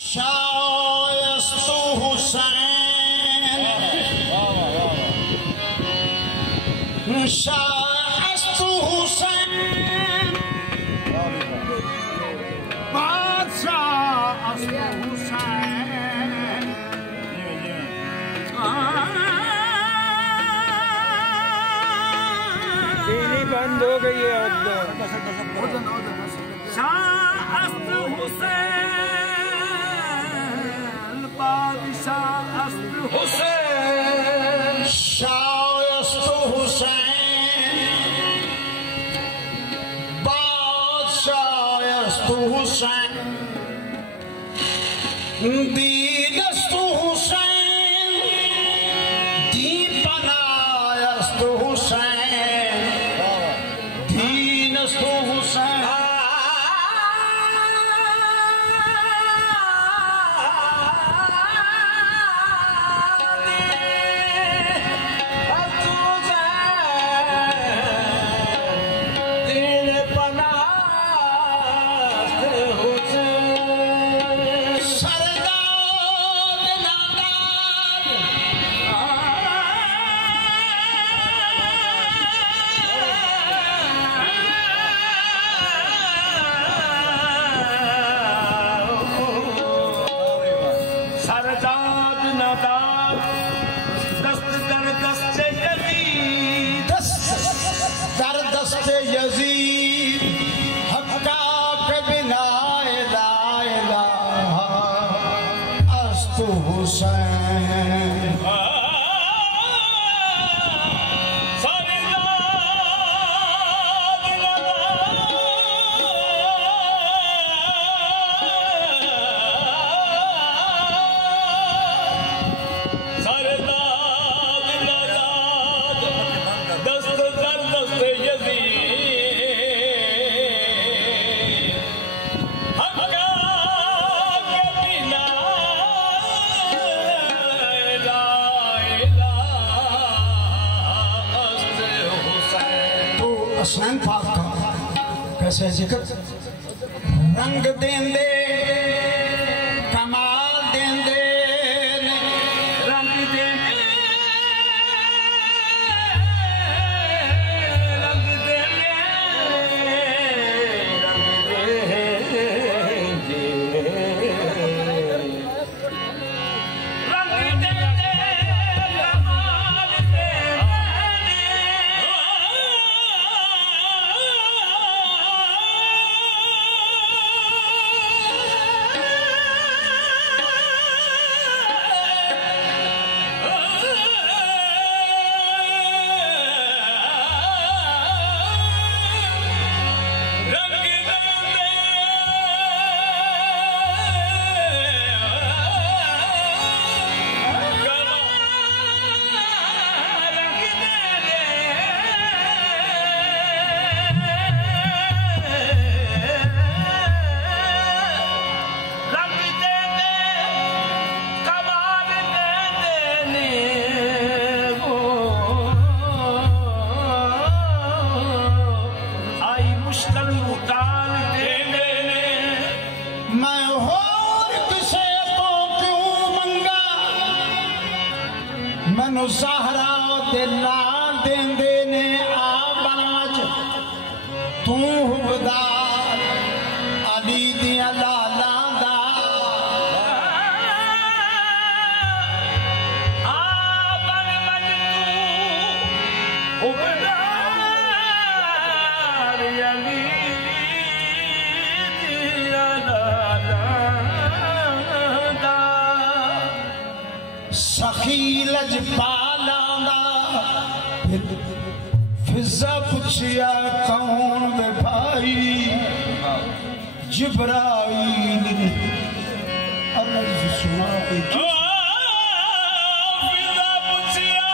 शायस्तु हुसैन शायस्तु हुसैन बादशाह हुसैन बिजली बंद हो गई है अब शायस्तु हुसैन बादशाह हुसैन शायस्तु हुसैन बादशाह हुसैन दीनस्तु हुसैन दीपनायस्तु हुसैन दीनस्तु हुसैन हसनैन पाक का कैसे जिक्र रंग देंदे कमाल देंदे रंग देंदे रंग देंदे मैनू सहारा दे नाल देंदे ने आबाज तू हुबदार अली दियां लालां दा बन बन तू हुबदार अली दियां लालां दा सखी लजपाला फिजा पुछिया कौन वे भाई जिब्राइल अर्ज़ सुना फिजा पुछिया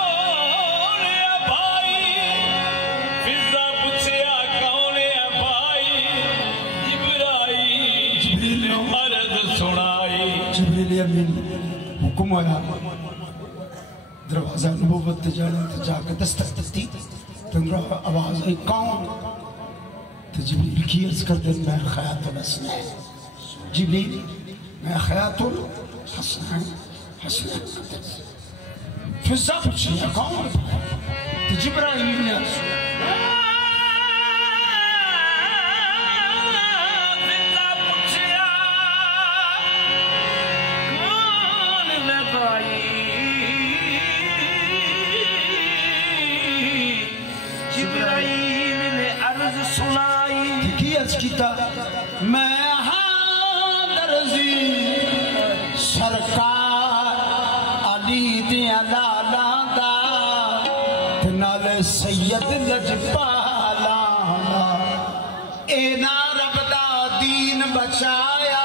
कौन है भाई फिजा पुछिया कौन है भाई जिब्राइल अर्ज़ सुनाई जिब्रील अमीन हुक्म होया दरवाजा नबूवत जाने जाके दस्तक दी तंद्रा आवाज आई कौन तो जिब्रील की अर्ज कर दे मैं खयातुल हसनैन, जिब्रील मैं खयातुल हसनैन हसनैन। फिजा पूछी कौन? तो जिब्राइल ने मैं दर्जी सरकार अली दिया लाला दा नाल सैयद लजपाला एना रब दा दीन बचाया।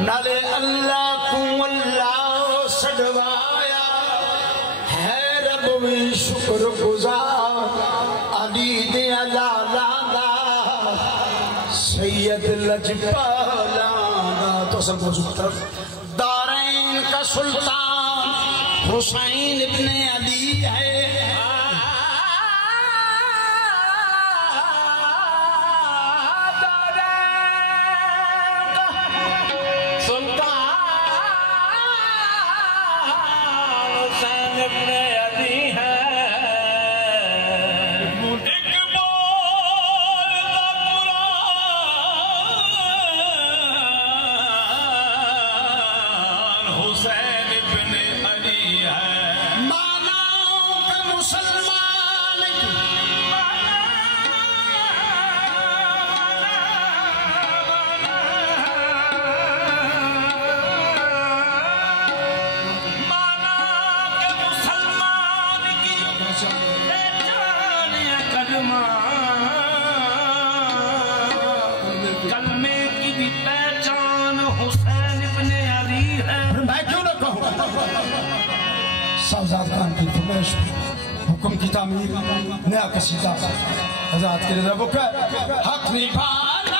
नाले अल्लाह को अल्लाह सडवाया है रब भी शुक्र गुजार अली दे लाला दा सैयद लजपाला तो सब मौजूद तरफ दारैन का सुल्तान हुसैन इब्ने अली है। शहजाद खान की फरमाइश हुक्म की तामीर नया कसीदा आजाद के लिए बुक हक निभाना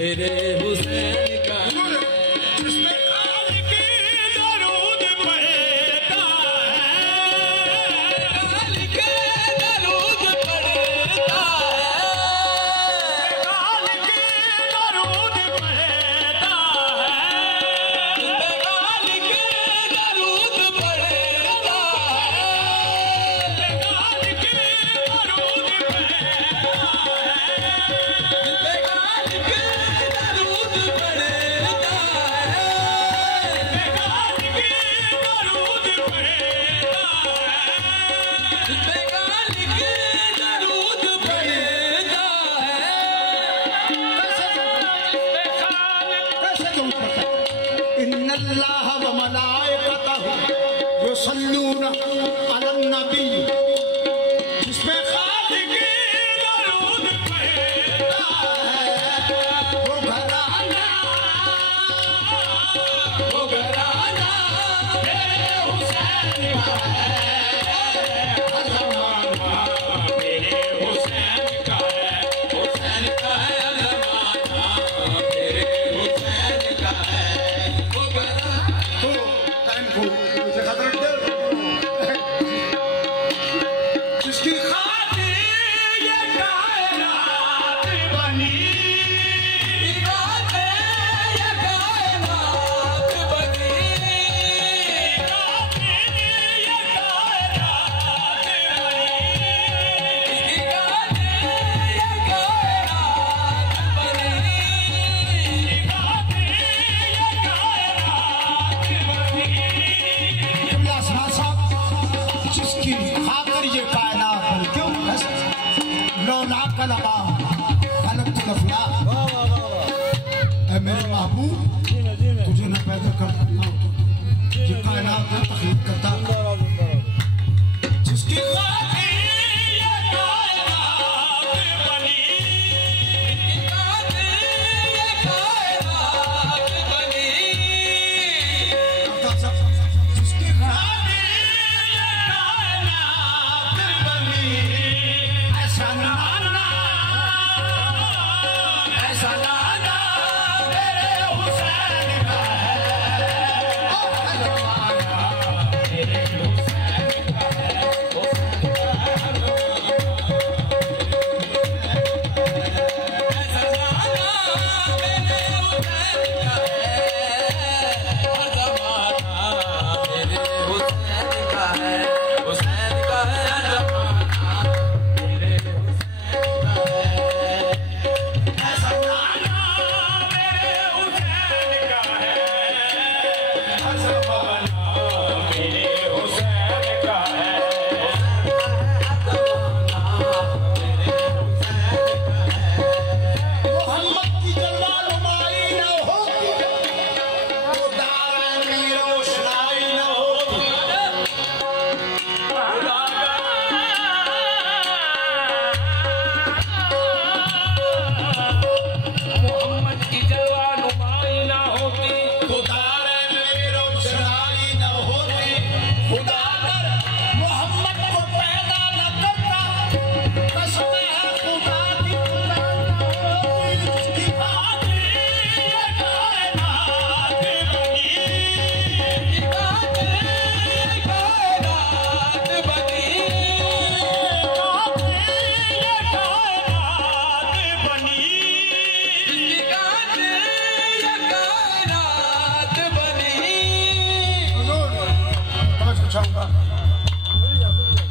मेरे हुसैन का जिसमें खालिक दरूद पढ़ता है, खालिक दरूद पढ़ता है, खालिक दरूद पढ़ता है, खालिक दरूद पढ़ता है, खालिक दरूद इन्नल्लाह व मलाइकतहु युसल्लूना अलन नबी, जिसमें खालिक दरूद पढ़ता है, वो घराना मेरे हुसैन का है, हर ज़माना मेरे हुसैन का है, हुसैन का है ज़माना, मेरे हुसैन का है वो घराना। तो टाइम को मुझे खतरा दे जिसकी खातिर ये कायनात बनी, जिसकी खातिर ये कायनात बनी, क्यों लौला कलमा खलक़त लफला, ऐ मेरे महबूब तुझे न पैदा कर ये कायनात में तख्लीक करता, जिसकी खातिर ये कायनात बनी, जिसकी खातिर ये कायनात बनी, ऐसा नाना मेरे हुसैन का है, मेरे हुसैन का है, ऐसा नाना मेरे हुसैन का है, हर ज़माना मेरे हुसैन का है, मोहम्मद की जलवा नुमाई न होती तो दाराए में रोशनाई न होती, मोहम्मद की जलवा नुमाई ना होती, तो दाराए में रोशनाई न होती, खुदा अगर मोहम्मद को पैदा न करता, कसम है खुदा की खुदा न होती, जिसकी खातिर ये कायनात बनी,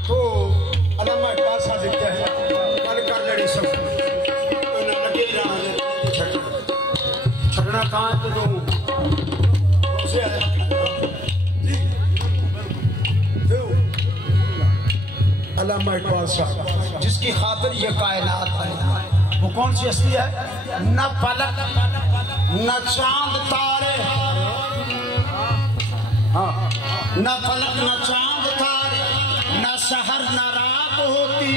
तो अल्लामा इकबाल साहब लिखते हैं कल कर लड़ी सब लगे छकना कहाँ तो से अल्लामा इकबाल साहब जिसकी खातिर ये कायनात बनी, वो कौन सी हस्ती है? न फलक न चांद तारे, हाँ, न फलक न चांद तारे, न सहर न रात होती,